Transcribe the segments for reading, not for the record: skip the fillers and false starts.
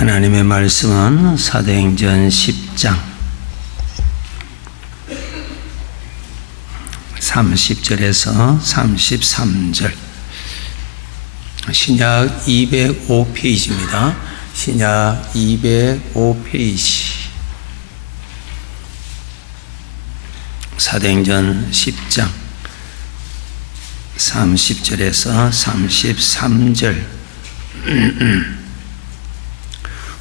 하나님의 말씀은 사도행전 10장 30절에서 33절, 신약 205페이지입니다. 신약 205페이지, 사도행전 10장 30절에서 33절.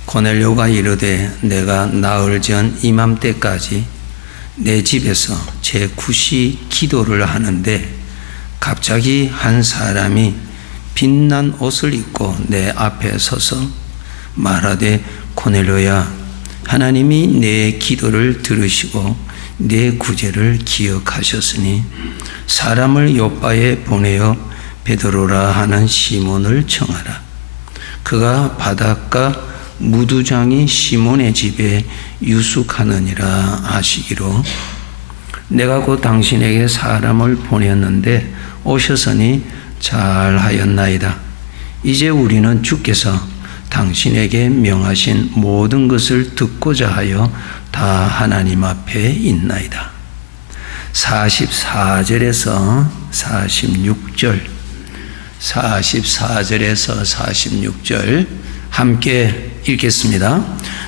고넬료가 이르되 내가 나흘 전 이맘때까지 내 집에서 제 굿이 기도를 하는데 갑자기 한 사람이 빛난 옷을 입고 내 앞에 서서 말하되 고넬료야, 하나님이 내 기도를 들으시고 내 구제를 기억하셨으니 사람을 요빠에 보내어 베드로라 하는 시몬을 청하라. 그가 바닷가 무두장이 시몬의 집에 유숙하느니라 하시기로 내가 곧 당신에게 사람을 보냈는데 오셨으니 잘하였나이다. 이제 우리는 주께서 당신에게 명하신 모든 것을 듣고자 하여 다 하나님 앞에 있나이다. 44절에서 46절, 44절에서 46절 함께 읽겠습니다.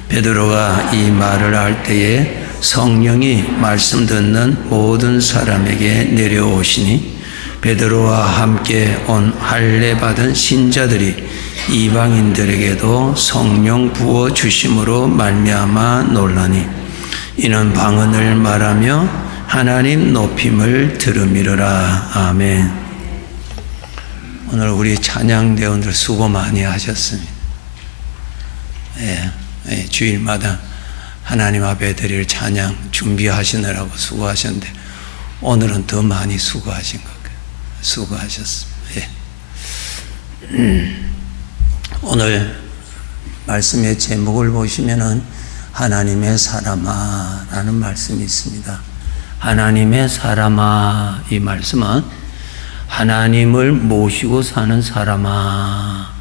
베드로가 이 말을 할 때에 성령이 말씀 듣는 모든 사람에게 내려오시니 베드로와 함께 온 할례 받은 신자들이 이방인들에게도 성령 부어 주심으로 말미암아 놀라니 이는 방언을 말하며 하나님 높임을 들음이로라. 아멘. 오늘 우리 찬양대원들 수고 많이 하셨습니다. 주일마다 하나님 앞에 드릴 찬양 준비하시느라고 수고하셨는데 오늘은 더 많이 수고하신 것 같아요. 수고하셨습니다. 오늘 말씀의 제목을 보시면은 하나님의 사람아 라는 말씀이 있습니다. 하나님의 사람아, 이 말씀은 하나님을 모시고 사는 사람아,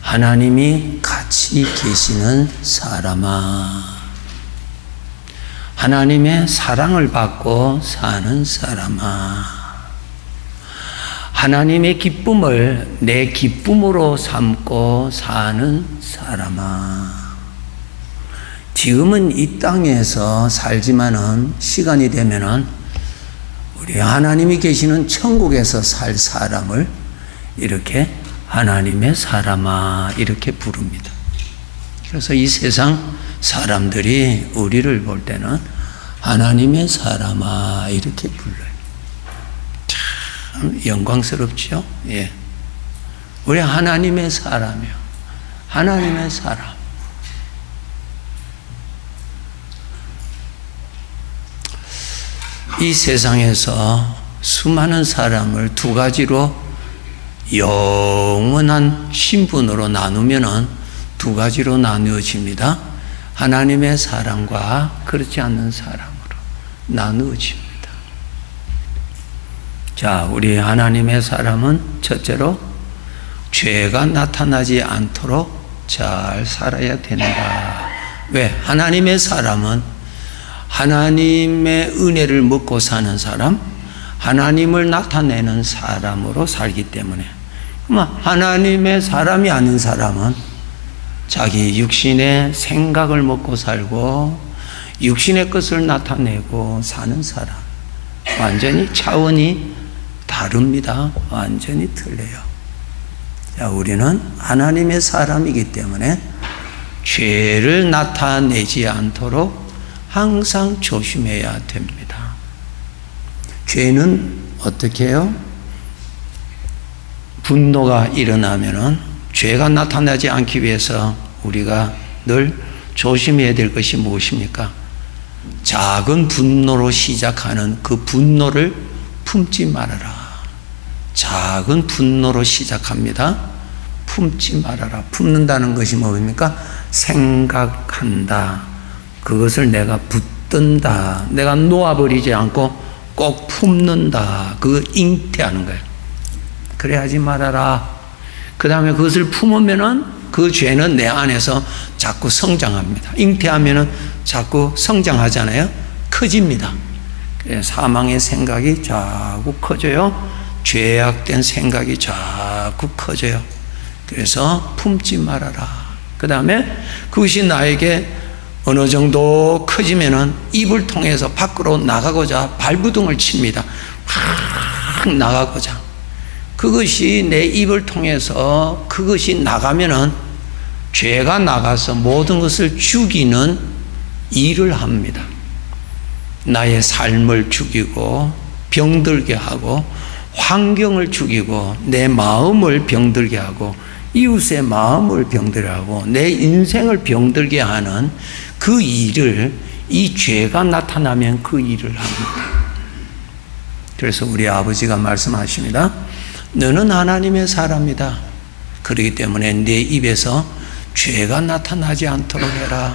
하나님이 같이 계시는 사람아, 하나님의 사랑을 받고 사는 사람아, 하나님의 기쁨을 내 기쁨으로 삼고 사는 사람아. 지금은 이 땅에서 살지만은 시간이 되면은 우리 하나님이 계시는 천국에서 살 사람을 이렇게 하나님의 사람아 이렇게 부릅니다. 그래서 이 세상 사람들이 우리를 볼 때는 하나님의 사람아 이렇게 불러요. 참 영광스럽죠? 예. 우리 하나님의 사람이요. 하나님의 사람. 이 세상에서 수많은 사람을 두 가지로 영원한 신분으로 나누면은 두 가지로 나누어집니다. 하나님의 사람과 그렇지 않는 사람으로 나누어집니다. 자, 우리 하나님의 사람은 첫째로 죄가 나타나지 않도록 잘 살아야 된다. 왜? 하나님의 사람은 하나님의 은혜를 먹고 사는 사람, 하나님을 나타내는 사람으로 살기 때문에. 하나님의 사람이 아닌 사람은 자기 육신의 생각을 먹고 살고 육신의 것을 나타내고 사는 사람, 완전히 차원이 다릅니다. 완전히 틀려요. 자, 우리는 하나님의 사람이기 때문에 죄를 나타내지 않도록 항상 조심해야 됩니다. 죄는 어떻게 해요? 분노가 일어나면은 죄가 나타나지 않기 위해서 우리가 늘 조심해야 될 것이 무엇입니까? 작은 분노로 시작하는 그 분노를 품지 말아라. 작은 분노로 시작합니다. 품지 말아라. 품는다는 것이 뭡니까? 생각한다. 그것을 내가 붙든다. 내가 놓아버리지 않고 꼭 품는다. 그거 잉태하는 거예요. 그래 하지 말아라. 그 다음에 그것을 품으면은 그 죄는 내 안에서 자꾸 성장합니다. 잉태하면은 자꾸 성장하잖아요. 커집니다. 사망의 생각이 자꾸 커져요. 죄악된 생각이 자꾸 커져요. 그래서 품지 말아라. 그 다음에 그것이 나에게 어느 정도 커지면은 입을 통해서 밖으로 나가고자 발부둥을 칩니다. 확 나가고자. 그것이 내 입을 통해서 그것이 나가면은 죄가 나가서 모든 것을 죽이는 일을 합니다. 나의 삶을 죽이고 병들게 하고 환경을 죽이고 내 마음을 병들게 하고 이웃의 마음을 병들게 하고 내 인생을 병들게 하는 그 일을 이 죄가 나타나면 그 일을 합니다. 그래서 우리 아버지가 말씀하십니다. 너는 하나님의 사람이다. 그렇기 때문에 내 입에서 죄가 나타나지 않도록 해라.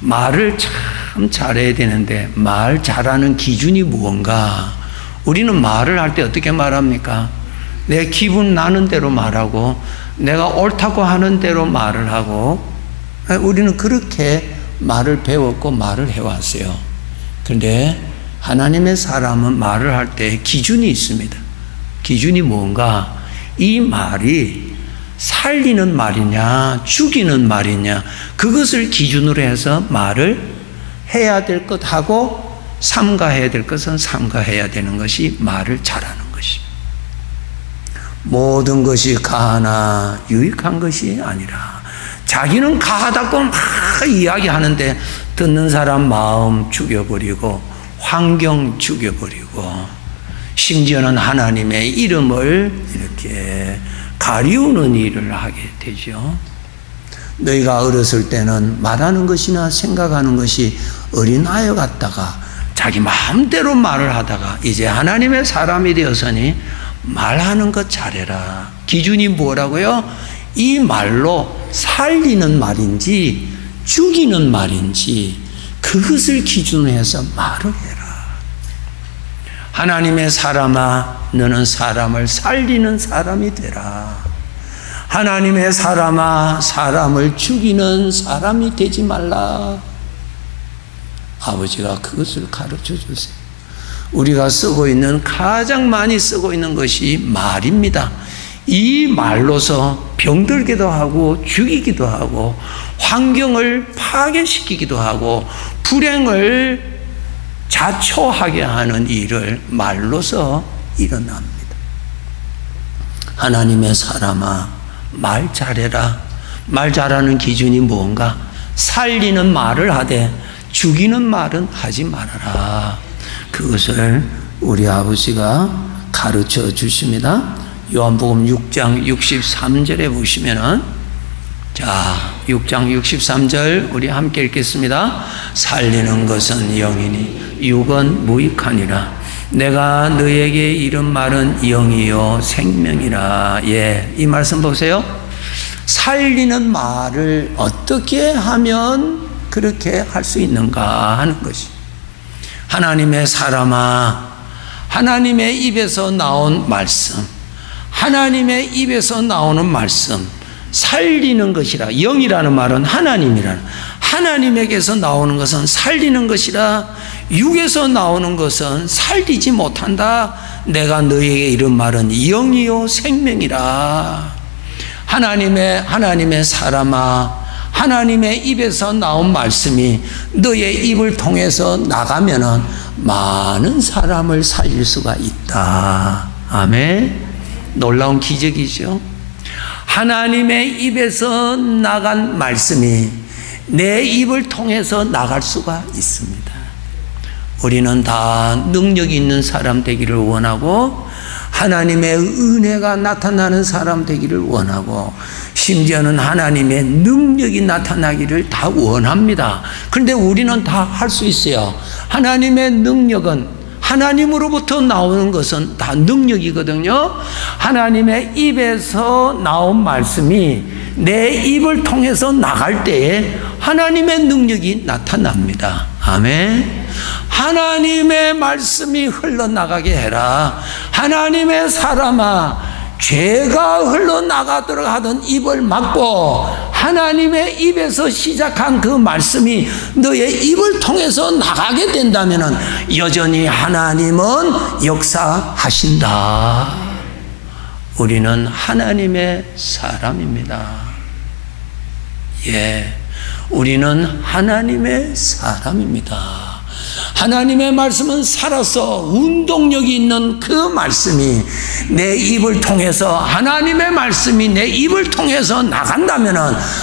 말을 참 잘해야 되는데 말 잘하는 기준이 무언가? 우리는 말을 할 때 어떻게 말합니까? 내 기분 나는 대로 말하고 내가 옳다고 하는 대로 말을 하고 우리는 그렇게 말을 배웠고 말을 해왔어요. 그런데 하나님의 사람은 말을 할 때 기준이 있습니다. 기준이 뭔가? 이 말이 살리는 말이냐 죽이는 말이냐 그것을 기준으로 해서 말을 해야 될 것하고 삼가해야 될 것은 삼가해야 되는 것이 말을 잘하는 것입니다. 모든 것이 가하나 유익한 것이 아니라 자기는 가하다고 막 이야기하는데 듣는 사람 마음 죽여버리고 환경 죽여버리고 심지어는 하나님의 이름을 이렇게 가리우는 일을 하게 되죠. 너희가 어렸을 때는 말하는 것이나 생각하는 것이 어린아이 같다가 자기 마음대로 말을 하다가 이제 하나님의 사람이 되었으니 말하는 것 잘해라. 기준이 뭐라고요? 이 말로 살리는 말인지 죽이는 말인지 그것을 기준으로 해서 말을 해라. 하나님의 사람아 너는 사람을 살리는 사람이 되라. 하나님의 사람아 사람을 죽이는 사람이 되지 말라. 아버지가 그것을 가르쳐 주세요. 우리가 쓰고 있는 가장 많이 쓰고 있는 것이 말입니다. 이 말로서 병들기도 하고 죽이기도 하고 환경을 파괴시키기도 하고 불행을 자초하게 하는 일을 말로서 일어납니다. 하나님의 사람아 말 잘해라. 말 잘하는 기준이 뭔가? 살리는 말을 하되 죽이는 말은 하지 말아라. 그것을 우리 아버지가 가르쳐 주십니다. 요한복음 6장 63절에 보시면은 자 6장 63절 우리 함께 읽겠습니다. 살리는 것은 영이니 육은 무익하니라. 내가 너에게 이른 말은 영이요 생명이라. 예, 이 말씀 보세요. 살리는 말을 어떻게 하면 그렇게 할 수 있는가 하는 것이. 하나님의 사람아 하나님의 입에서 나온 말씀 하나님의 입에서 나오는 말씀 살리는 것이라. 영이라는 말은 하나님이라는 하나님에게서 나오는 것은 살리는 것이라. 육에서 나오는 것은 살리지 못한다. 내가 너에게 이른 말은 영이요 생명이라. 하나님의 사람아 하나님의 입에서 나온 말씀이 너의 입을 통해서 나가면은 많은 사람을 살릴 수가 있다. 아멘. 놀라운 기적이죠. 하나님의 입에서 나간 말씀이 내 입을 통해서 나갈 수가 있습니다. 우리는 다 능력 있는 사람 되기를 원하고 하나님의 은혜가 나타나는 사람 되기를 원하고 심지어는 하나님의 능력이 나타나기를 다 원합니다. 그런데 우리는 다 할 수 있어요. 하나님의 능력은 하나님으로부터 나오는 것은 다 능력이거든요. 하나님의 입에서 나온 말씀이 내 입을 통해서 나갈 때에 하나님의 능력이 나타납니다. 아멘. 하나님의 말씀이 흘러나가게 해라. 하나님의 사람아 죄가 흘러나가도록 하던 입을 막고 하나님의 입에서 시작한 그 말씀이 너의 입을 통해서 나가게 된다면 여전히 하나님은 역사하신다. 우리는 하나님의 사람입니다. 예, 우리는 하나님의 사람입니다. 하나님의 말씀은 살아서 운동력이 있는 그 말씀이 내 입을 통해서, 하나님의 말씀이 내 입을 통해서 나간다면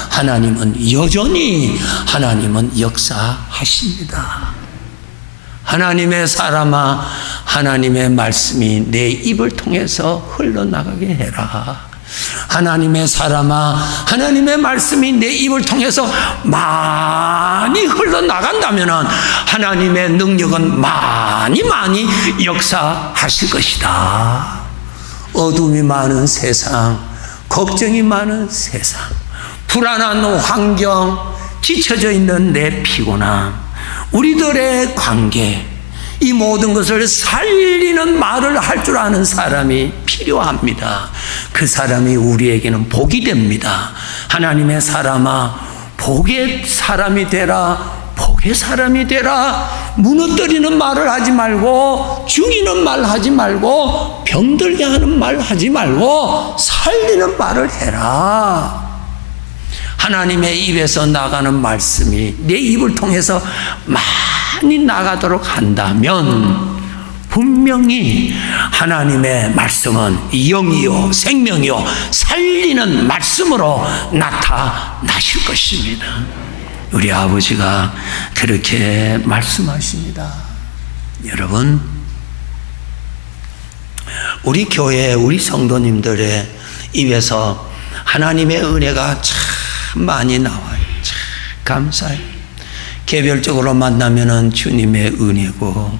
하나님은 여전히 하나님은 역사하십니다. 하나님의 사람아, 하나님의 말씀이 내 입을 통해서 흘러나가게 해라. 하나님의 사람아, 하나님의 말씀이 내 입을 통해서 많이 흘러나간다면 하나님의 능력은 많이 역사하실 것이다. 어둠이 많은 세상, 걱정이 많은 세상, 불안한 환경, 지쳐져 있는 내 피곤함, 우리들의 관계, 이 모든 것을 살리는 말을 할 줄 아는 사람이 필요합니다. 그 사람이 우리에게는 복이 됩니다. 하나님의 사람아, 복의 사람이 되라. 복의 사람이 되라. 무너뜨리는 말을 하지 말고, 죽이는 말 하지 말고, 병들게 하는 말 하지 말고 살리는 말을 해라. 하나님의 입에서 나가는 말씀이 내 입을 통해서 많이 나가도록 한다면 분명히 하나님의 말씀은 영이요 생명이요 살리는 말씀으로 나타나실 것입니다. 우리 아버지가 그렇게 말씀하십니다. 여러분, 우리 교회, 우리 성도님들의 입에서 하나님의 은혜가 참 많이 나와요. 참 감사해요. 개별적으로 만나면은 주님의 은혜고,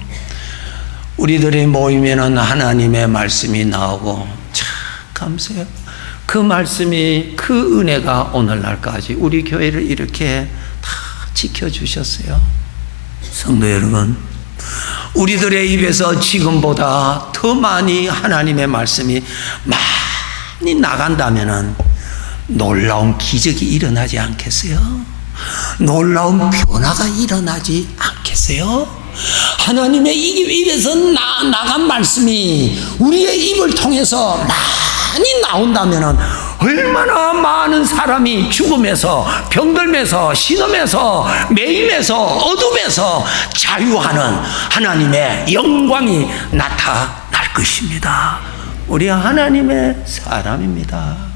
우리들이 모이면은 하나님의 말씀이 나오고, 참 감사해요. 그 말씀이, 그 은혜가 오늘날까지 우리 교회를 이렇게 다 지켜주셨어요. 성도 여러분, 우리들의 입에서 지금보다 더 많이 하나님의 말씀이 많이 나간다면은 놀라운 기적이 일어나지 않겠어요? 놀라운 변화가 일어나지 않겠어요? 하나님의 입에서 나간 말씀이 우리의 입을 통해서 많이 나온다면 얼마나 많은 사람이 죽음에서, 병들면서, 신음에서, 매임에서, 어둠에서 자유하는 하나님의 영광이 나타날 것입니다. 우리 하나님의 사람입니다.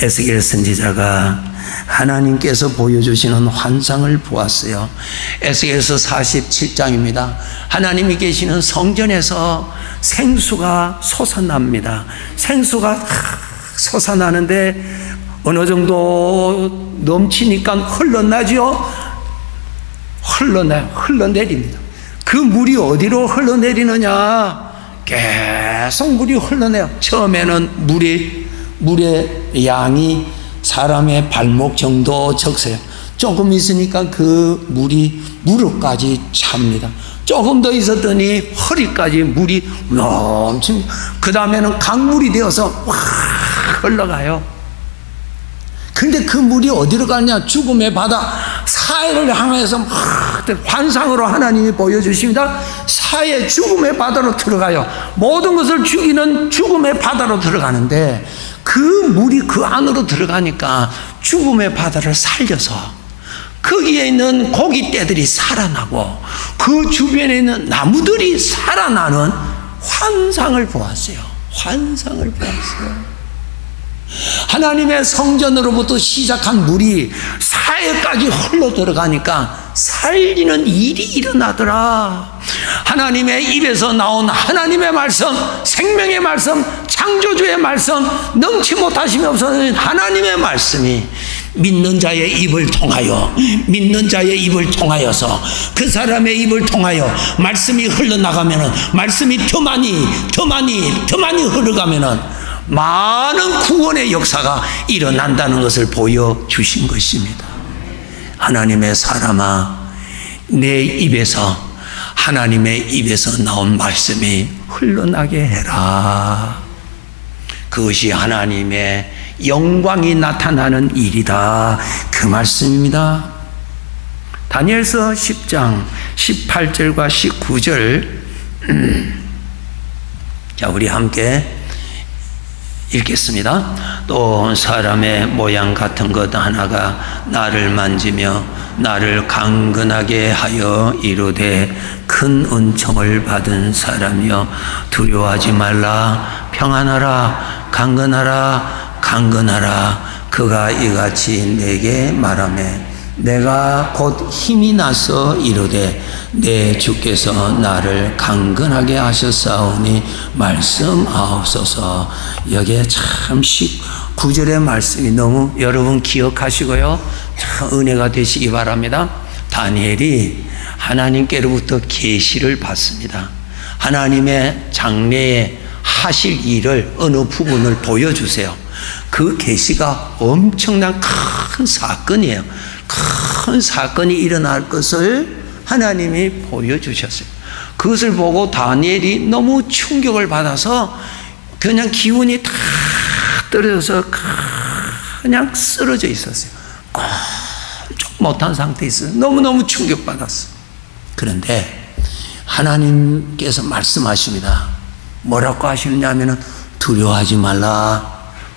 에스겔 선지자가 하나님께서 보여주시는 환상을 보았어요. 에스겔서 47장입니다. 하나님이 계시는 성전에서 생수가 솟아납니다. 생수가 솟아나는데 어느 정도 넘치니까 흘러나죠? 흘러내립니다. 그 물이 어디로 흘러내리느냐? 계속 물이 흘러내요. 처음에는 물의 양이 사람의 발목 정도 적세요. 조금 있으니까 그 물이 무릎까지 찹니다. 조금 더 있었더니 허리까지 물이 넘칩니다. 그 다음에는 강물이 되어서 확 흘러가요. 근데 그 물이 어디로 가냐? 죽음의 바다, 사해를 향해서 환상으로 하나님이 보여주십니다. 사해, 죽음의 바다로 들어가요. 모든 것을 죽이는 죽음의 바다로 들어가는데, 그 물이 그 안으로 들어가니까 죽음의 바다를 살려서 거기에 있는 고깃떼들이 살아나고 그 주변에 있는 나무들이 살아나는 환상을 보았어요. 환상을 보았어요. 하나님의 성전으로부터 시작한 물이 사해까지 흘러 들어가니까 살리는 일이 일어나더라. 하나님의 입에서 나온 하나님의 말씀, 생명의 말씀, 창조주의 말씀, 능치 못하심이 없어진 하나님의 말씀이 믿는 자의 입을 통하여, 믿는 자의 입을 통하여서 그 사람의 입을 통하여 말씀이 흘러나가면은, 말씀이 더 많이 흘러가면은 많은 구원의 역사가 일어난다는 것을 보여주신 것입니다. 하나님의 사람아, 내 입에서, 하나님의 입에서 나온 말씀이 흘러나게 해라. 그것이 하나님의 영광이 나타나는 일이다, 그 말씀입니다. 다니엘서 10장 18절과 19절 자, 우리 함께 읽겠습니다. 또 사람의 모양 같은 것 하나가 나를 만지며 나를 강건하게 하여 이르되 큰 은총을 받은 사람이여 두려워하지 말라, 평안하라, 강건하라, 강건하라. 그가 이같이 내게 말하매 내가 곧 힘이 나서 이르되 내 주께서 나를 강건하게 하셨사오니 말씀하옵소서. 여기에 참 19절의 말씀이 너무 여러분 기억하시고요, 참 은혜가 되시기 바랍니다. 다니엘이 하나님께로부터 계시를 받습니다. 하나님의 장래에 하실 일을 어느 부분을 보여주세요. 그 계시가 엄청난 큰 사건이에요. 큰 사건이 일어날 것을 하나님이 보여주셨어요. 그것을 보고 다니엘이 너무 충격을 받아서 그냥 기운이 다 떨어져서 그냥 쓰러져 있었어요. 꼼짝 못한 상태에 있어요. 너무너무 충격받았어요. 그런데 하나님께서 말씀하십니다. 뭐라고 하시느냐면 두려워하지 말라,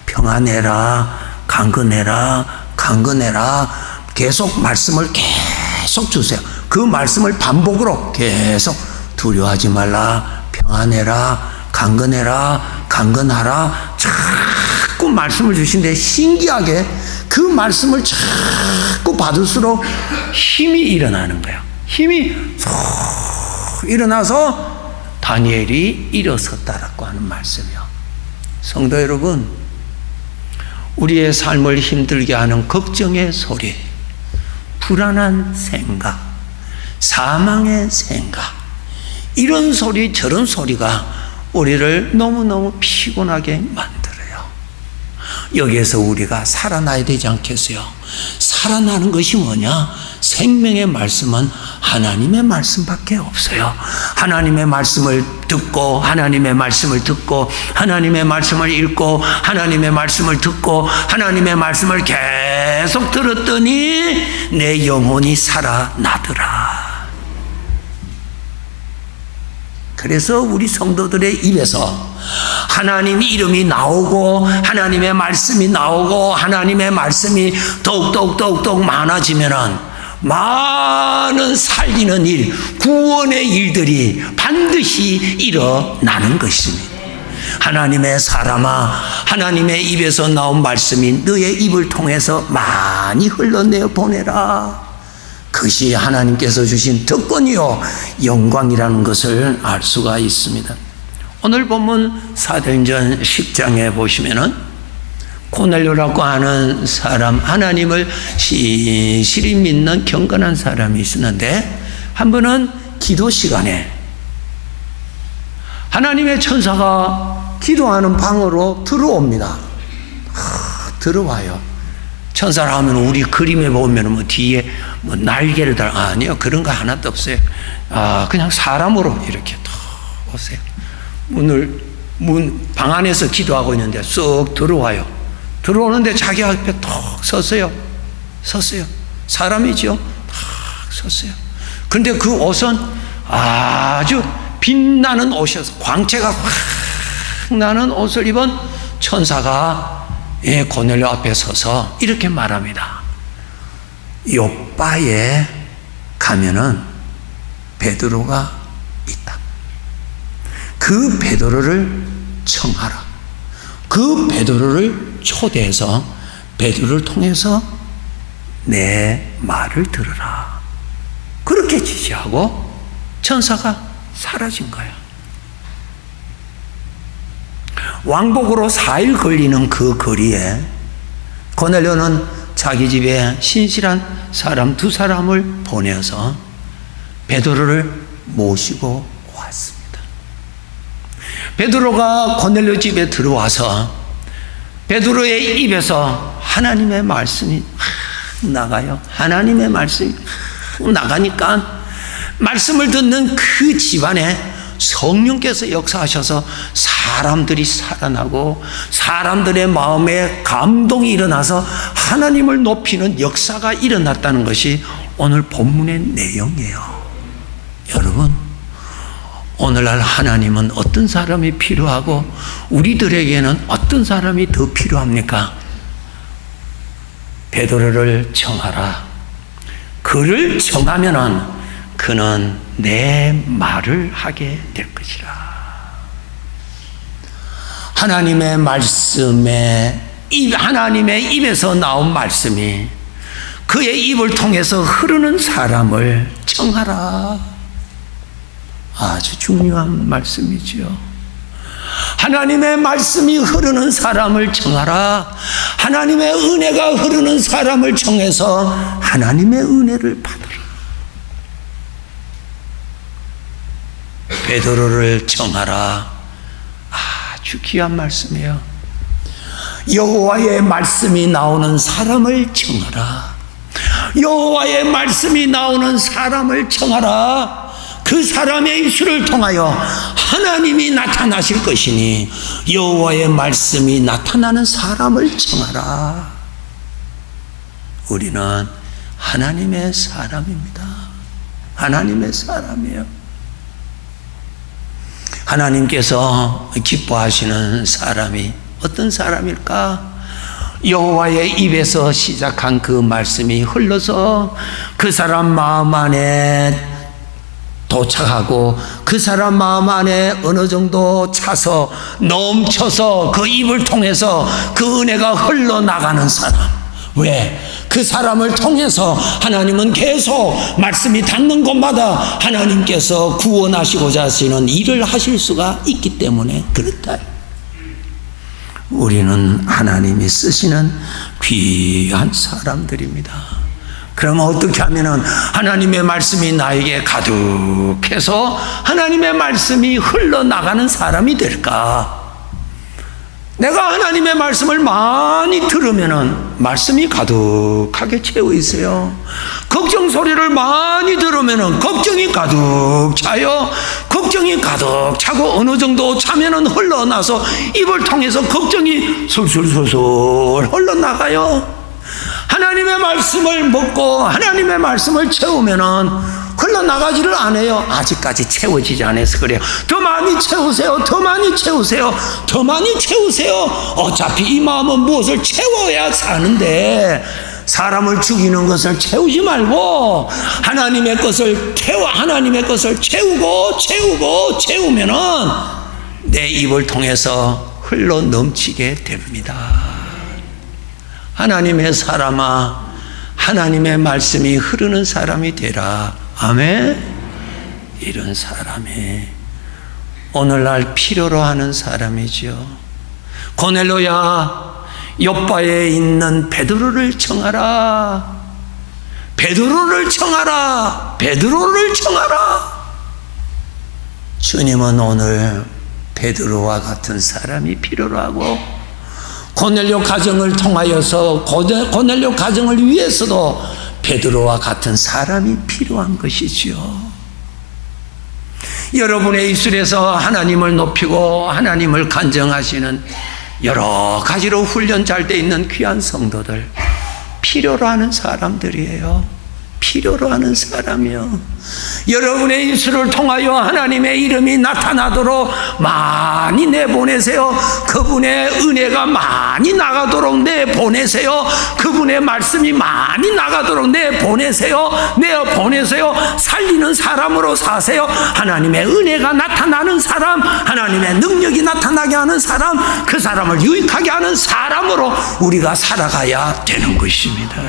평안해라, 강건해라, 강건해라. 계속 말씀을 계속 주세요. 그 말씀을 반복으로 계속 두려워하지 말라, 평안해라, 강건해라, 강건하라. 자꾸 말씀을 주신데 신기하게 그 말씀을 자꾸 받을수록 힘이 일어나는 거예요. 힘이 일어나서 다니엘이 일어섰다라고 하는 말씀이요. 성도 여러분, 우리의 삶을 힘들게 하는 걱정의 소리, 불안한 생각, 사망의 생각, 이런 소리 저런 소리가 우리를 너무너무 피곤하게 만들어요. 여기에서 우리가 살아나야 되지 않겠어요? 살아나는 것이 뭐냐? 생명의 말씀은 하나님의 말씀밖에 없어요. 하나님의 말씀을 듣고 하나님의 말씀을 듣고 하나님의 말씀을 읽고 하나님의 말씀을 듣고 하나님의 말씀을 계속 들었더니 내 영혼이 살아나더라. 그래서 우리 성도들의 입에서 하나님 이름이 나오고 하나님의 말씀이 나오고 하나님의 말씀이 더욱더욱 많아지면은 많은 살리는 일, 구원의 일들이 반드시 일어나는 것입니다. 하나님의 사람아, 하나님의 입에서 나온 말씀이 너의 입을 통해서 많이 흘러내어 보내라. 그것이 하나님께서 주신 특권이요 영광이라는 것을 알 수가 있습니다. 오늘 본문 사도행전 10장에 보시면은 고넬료라고 하는 사람, 하나님을 시시히 믿는 경건한 사람이 있었는데 한 번은 기도 시간에 하나님의 천사가 기도하는 방으로 들어옵니다. 들어와요. 천사라 하면 우리 그림에 보면 뭐 뒤에 뭐 날개를 달, 아니요, 그런 거 하나도 없어요. 그냥 사람으로 이렇게 탁 오세요. 방 안에서 기도하고 있는데 쑥 들어와요. 들어오는데 자기 앞에 턱 섰어요. 사람이죠. 탁 섰어요. 근데 그 옷은 아주 빛나는 옷이어서 광채가 확 나는 옷을 입은 천사가 고넬료 앞에 서서 이렇게 말합니다. 요바에 가면은 베드로가 있다. 그 베드로를 청하라. 그 베드로를 초대해서 베드로를 통해서 내 말을 들으라. 그렇게 지시하고 천사가 사라진 거야. 왕복으로 4일 걸리는 그 거리에 고넬료는 자기 집에 신실한 사람 2사람을 보내서 베드로를 모시고 왔습니다. 베드로가 고넬료 집에 들어와서 베드로의 입에서 하나님의 말씀이 나가요. 하나님의 말씀이 나가니까 말씀을 듣는 그 집안에 성령께서 역사하셔서 사람들이 살아나고 사람들의 마음에 감동이 일어나서 하나님을 높이는 역사가 일어났다는 것이 오늘 본문의 내용이에요. 여러분, 오늘날 하나님은 어떤 사람이 필요하고 우리들에게는 어떤 사람이 더 필요합니까? 베드로를 청하라. 그를 청하면은 그는 내 말을 하게 될 것이라. 하나님의 말씀에 하나님의 입에서 나온 말씀이 그의 입을 통해서 흐르는 사람을 청하라. 아주 중요한 말씀이지요. 하나님의 말씀이 흐르는 사람을 청하라. 하나님의 은혜가 흐르는 사람을 청해서 하나님의 은혜를 받으라. 베드로를 청하라. 아주 귀한 말씀이에요. 여호와의 말씀이 나오는 사람을 청하라. 여호와의 말씀이 나오는 사람을 청하라. 그 사람의 입술을 통하여 하나님이 나타나실 것이니 여호와의 말씀이 나타나는 사람을 청하라. 우리는 하나님의 사람입니다. 하나님의 사람이에요. 하나님께서 기뻐하시는 사람이 어떤 사람일까? 여호와의 입에서 시작한 그 말씀이 흘러서 그 사람 마음 안에 도착하고 그 사람 마음 안에 어느 정도 차서 넘쳐서 그 입을 통해서 그 은혜가 흘러나가는 사람. 왜? 그 사람을 통해서 하나님은 계속 말씀이 닿는 곳마다 하나님께서 구원하시고자 하시는 일을 하실 수가 있기 때문에 그렇다. 우리는 하나님이 쓰시는 귀한 사람들입니다. 그러면 어떻게 하면은 하나님의 말씀이 나에게 가득해서 하나님의 말씀이 흘러나가는 사람이 될까? 내가 하나님의 말씀을 많이 들으면은 말씀이 가득하게 채워 있어요. 걱정 소리를 많이 들으면은 걱정이 가득 차요. 걱정이 가득 차고 어느 정도 차면은 흘러나서 입을 통해서 걱정이 술술술술 흘러나가요. 하나님의 말씀을 먹고 하나님의 말씀을 채우면은 흘러나가지를 않아요. 아직까지 채워지지 않아서 그래요. 더 많이 채우세요. 더 많이 채우세요. 더 많이 채우세요. 어차피 이 마음은 무엇을 채워야 사는데 사람을 죽이는 것을 채우지 말고 하나님의 것을 채우면은 내 입을 통해서 흘러 넘치게 됩니다. 하나님의 사람아, 하나님의 말씀이 흐르는 사람이 되라. 아멘. 이런 사람이 오늘날 필요로 하는 사람이죠. 고넬료야, 욥바에 있는 베드로를 청하라. 베드로를 청하라. 베드로를 청하라. 주님은 오늘 베드로와 같은 사람이 필요로 하고 고넬료 가정을 통하여서 고넬료 가정을 위해서도 베드로와 같은 사람이 필요한 것이지요. 여러분의 입술에서 하나님을 높이고 하나님을 간증하시는 여러 가지로 훈련 잘 돼 있는 귀한 성도들, 필요로 하는 사람들이에요. 필요로 하는 사람이요. 여러분의 입술을 통하여 하나님의 이름이 나타나도록 많이 내보내세요. 그분의 은혜가 많이 나가도록 내보내세요. 그분의 말씀이 많이 나가도록 내보내세요. 내보내세요. 살리는 사람으로 사세요. 하나님의 은혜가 나타나는 사람, 하나님의 능력이 나타나게 하는 사람, 그 사람을 유익하게 하는 사람으로 우리가 살아가야 되는 것입니다.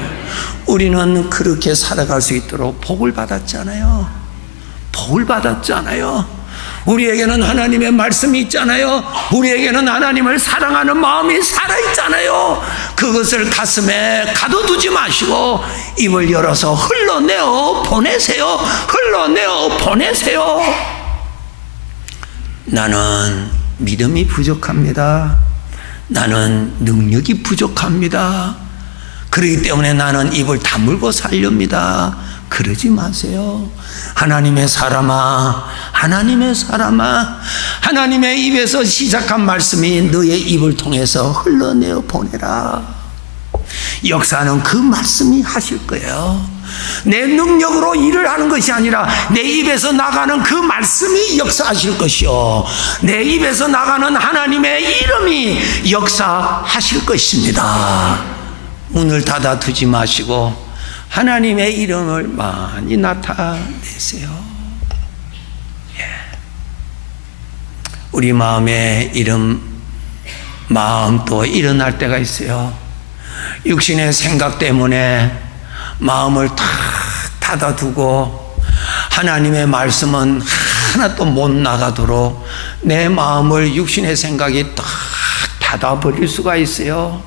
우리는 그렇게 살아갈 수 있도록 복을 받았잖아요. 복을 받았잖아요. 우리에게는 하나님의 말씀이 있잖아요. 우리에게는 하나님을 사랑하는 마음이 살아있잖아요. 그것을 가슴에 가둬두지 마시고 입을 열어서 흘러내어 보내세요. 흘러내어 보내세요. 나는 믿음이 부족합니다. 나는 능력이 부족합니다. 그렇기 때문에 나는 입을 다물고 살렵니다. 그러지 마세요. 하나님의 사람아, 하나님의 사람아, 하나님의 입에서 시작한 말씀이 너의 입을 통해서 흘러내어 보내라. 역사는 그 말씀이 하실 거예요. 내 능력으로 일을 하는 것이 아니라 내 입에서 나가는 그 말씀이 역사하실 것이요, 내 입에서 나가는 하나님의 이름이 역사하실 것입니다. 문을 닫아두지 마시고 하나님의 이름을 많이 나타내세요. 우리 마음의 이름, 마음도 일어날 때가 있어요. 육신의 생각 때문에 마음을 탁 닫아두고 하나님의 말씀은 하나도 못 나가도록 내 마음을 육신의 생각이 딱 닫아버릴 수가 있어요.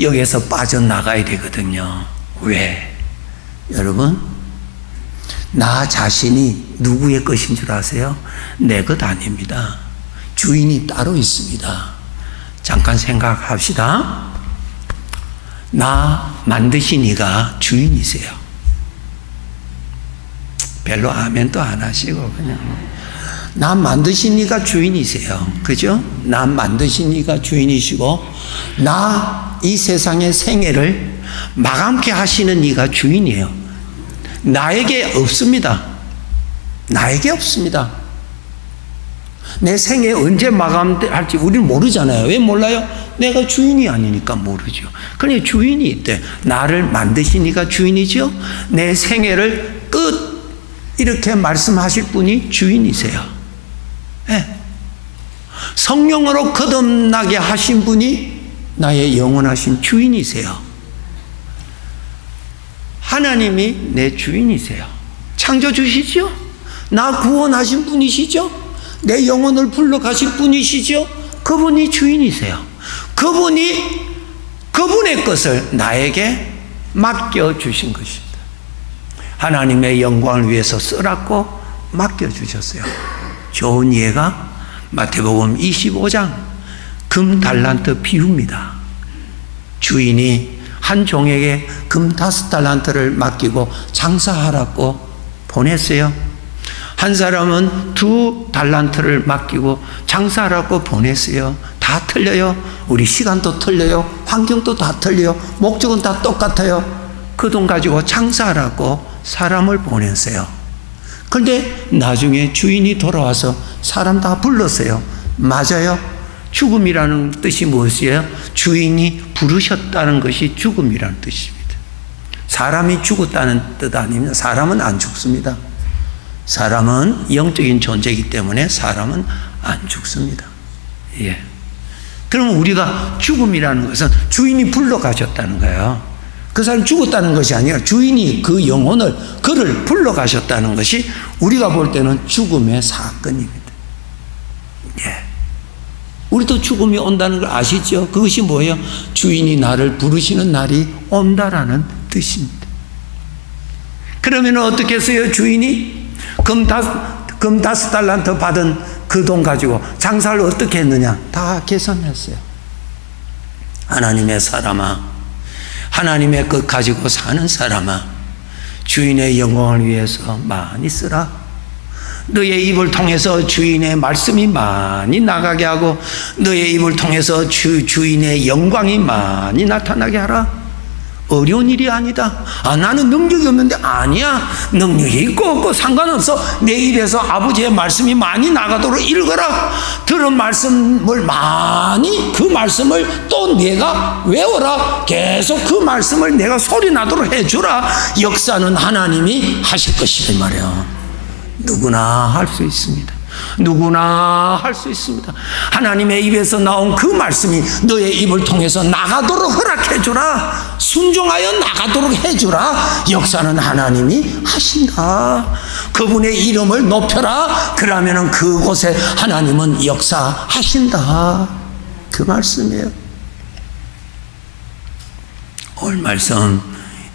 여기에서 빠져나가야 되거든요. 왜? 여러분, 나 자신이 누구의 것인 줄 아세요? 내 것 아닙니다. 주인이 따로 있습니다. 잠깐 생각합시다. 나 만드신 이가 주인이세요. 별로 아멘도 안 하시고 그냥 나 만드신 이가 주인이세요. 그죠? 나 만드신 이가 주인이시고 나 이 세상의 생애를 마감케 하시는 이가 주인이에요. 나에게 없습니다. 나에게 없습니다. 내 생애 언제 마감할지 우리는 모르잖아요. 왜 몰라요? 내가 주인이 아니니까 모르죠. 그러니까 주인이 있대. 나를 만드신 이가 주인이죠. 내 생애를 끝 이렇게 말씀하실 분이 주인이세요. 네. 성령으로 거듭나게 하신 분이 나의 영원하신 주인이세요. 하나님이 내 주인이세요. 창조주시죠. 나 구원하신 분이시죠. 내 영혼을 불러가실 분이시죠. 그분이 주인이세요. 그분의 것을 나에게 맡겨주신 것입니다. 하나님의 영광을 위해서 쓰라고 맡겨주셨어요. 좋은 예가 마태복음 25장 금 달란트 비유입니다. 주인이 한 종에게 금 5달란트를 맡기고 장사하라고 보냈어요. 한 사람은 2달란트를 맡기고 장사하라고 보냈어요. 다 틀려요. 우리 시간도 틀려요. 환경도 다 틀려요. 목적은 다 똑같아요. 그 돈 가지고 장사하라고 사람을 보냈어요. 그런데 나중에 주인이 돌아와서 사람 다 불렀어요. 맞아요. 죽음이라는 뜻이 무엇이에요? 주인이 부르셨다는 것이 죽음이라는 뜻입니다. 사람이 죽었다는 뜻 아닙니다. 사람은 안 죽습니다. 사람은 영적인 존재이기 때문에 사람은 안 죽습니다. 예. 그러면 우리가 죽음이라는 것은 주인이 불러가셨다는 거예요. 그 사람이 죽었다는 것이 아니라 주인이 그 영혼을, 그를 불러가셨다는 것이 우리가 볼 때는 죽음의 사건입니다. 예. 우리도 죽음이 온다는 걸 아시죠? 그것이 뭐예요? 주인이 나를 부르시는 날이 온다라는 뜻입니다. 그러면 어떻게 했어요? 주인이 금 5달란트 받은 그 돈 가지고 장사를 어떻게 했느냐? 다 계산했어요. 하나님의 사람아, 하나님의 것 가지고 사는 사람아, 주인의 영광을 위해서 많이 쓰라. 너의 입을 통해서 주인의 말씀이 많이 나가게 하고 너의 입을 통해서 주인의 영광이 많이 나타나게 하라. 어려운 일이 아니다. 나는 능력이 없는데, 아니야. 능력이 있고 없고 상관없어. 내 입에서 아버지의 말씀이 많이 나가도록 읽어라. 들은 말씀을 많이, 그 말씀을 또 내가 외워라. 계속 그 말씀을 내가 소리 나도록 해주라. 역사는 하나님이 하실 것이란 말이에요. 누구나 할 수 있습니다. 누구나 할 수 있습니다. 하나님의 입에서 나온 그 말씀이 너의 입을 통해서 나가도록 허락해주라. 순종하여 나가도록 해주라. 역사는 하나님이 하신다. 그분의 이름을 높여라. 그러면 그곳에 하나님은 역사하신다. 그 말씀이에요. 오늘 말씀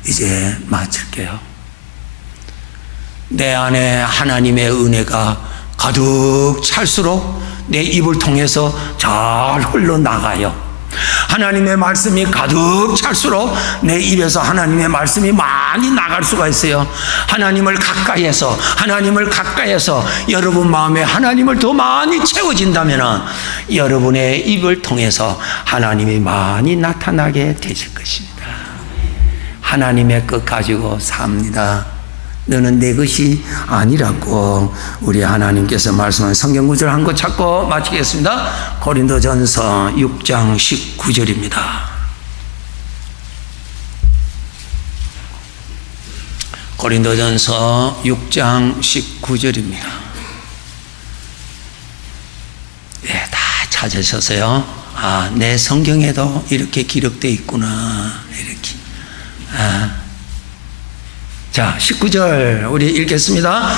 이제 마칠게요. 내 안에 하나님의 은혜가 가득 찰수록 내 입을 통해서 잘 흘러나가요. 하나님의 말씀이 가득 찰수록 내 입에서 하나님의 말씀이 많이 나갈 수가 있어요. 하나님을 가까이해서 여러분 마음에 하나님을 더 많이 채워진다면 여러분의 입을 통해서 하나님이 많이 나타나게 되실 것입니다. 하나님의 것 가지고 삽니다. 너는 내 것이 아니라고 우리 하나님께서 말씀하신 성경 구절 한 거 찾고 마치겠습니다. 고린도전서 6장 19절입니다. 고린도전서 6장 19절입니다. 예, 다 찾으셨어요? 아, 내 성경에도 이렇게 기록되어 있구나. 이렇게. 자, 19절 우리 읽겠습니다.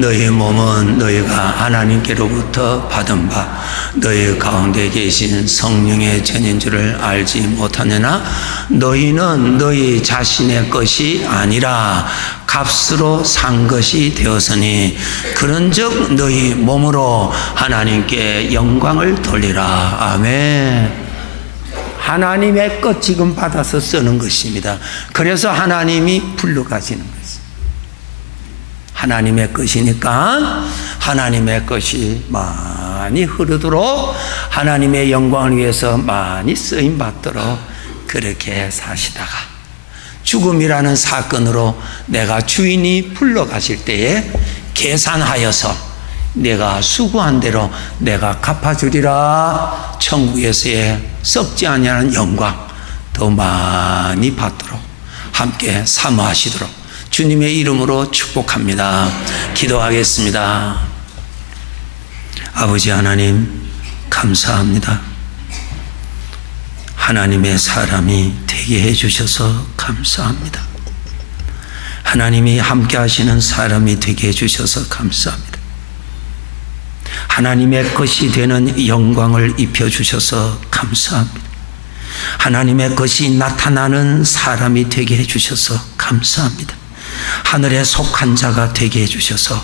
너희 몸은 너희가 하나님께로부터 받은 바 너희 가운데 계신 성령의 전인 줄을 알지 못하느냐. 너희는 너희 자신의 것이 아니라 값으로 산 것이 되었으니 그런즉 너희 몸으로 하나님께 영광을 돌리라. 아멘. 하나님의 것 지금 받아서 쓰는 것입니다. 그래서 하나님이 불러가시는 것입니다. 하나님의 것이니까 하나님의 것이 많이 흐르도록 하나님의 영광을 위해서 많이 쓰임받도록 그렇게 사시다가 죽음이라는 사건으로 내가 주인이 불러가실 때에 계산하여서 내가 수고한 대로 내가 갚아주리라. 천국에서의 썩지 아니하는 영광 더 많이 받도록 함께 사모하시도록 주님의 이름으로 축복합니다. 기도하겠습니다. 아버지 하나님 감사합니다. 하나님의 사람이 되게 해주셔서 감사합니다. 하나님이 함께 하시는 사람이 되게 해주셔서 감사합니다. 하나님의 것이 되는 영광을 입혀주셔서 감사합니다. 하나님의 것이 나타나는 사람이 되게 해주셔서 감사합니다. 하늘에 속한 자가 되게 해주셔서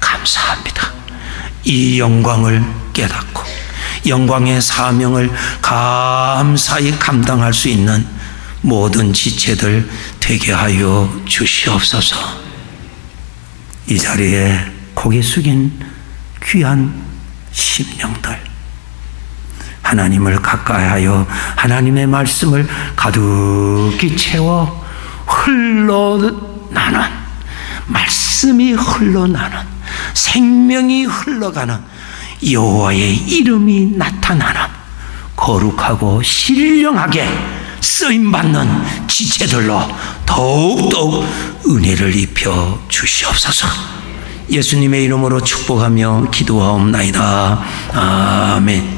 감사합니다. 이 영광을 깨닫고 영광의 사명을 감사히 감당할 수 있는 모든 지체들 되게 하여 주시옵소서. 이 자리에 고개 숙인 귀한 심령들 하나님을 가까이하여 하나님의 말씀을 가득히 채워 흘러나는 말씀이 흘러나는 생명이 흘러가는 여호와의 이름이 나타나는 거룩하고 신령하게 쓰임받는 지체들로 더욱더욱 은혜를 입혀 주시옵소서. 예수님의 이름으로 축복하며 기도하옵나이다. 아멘.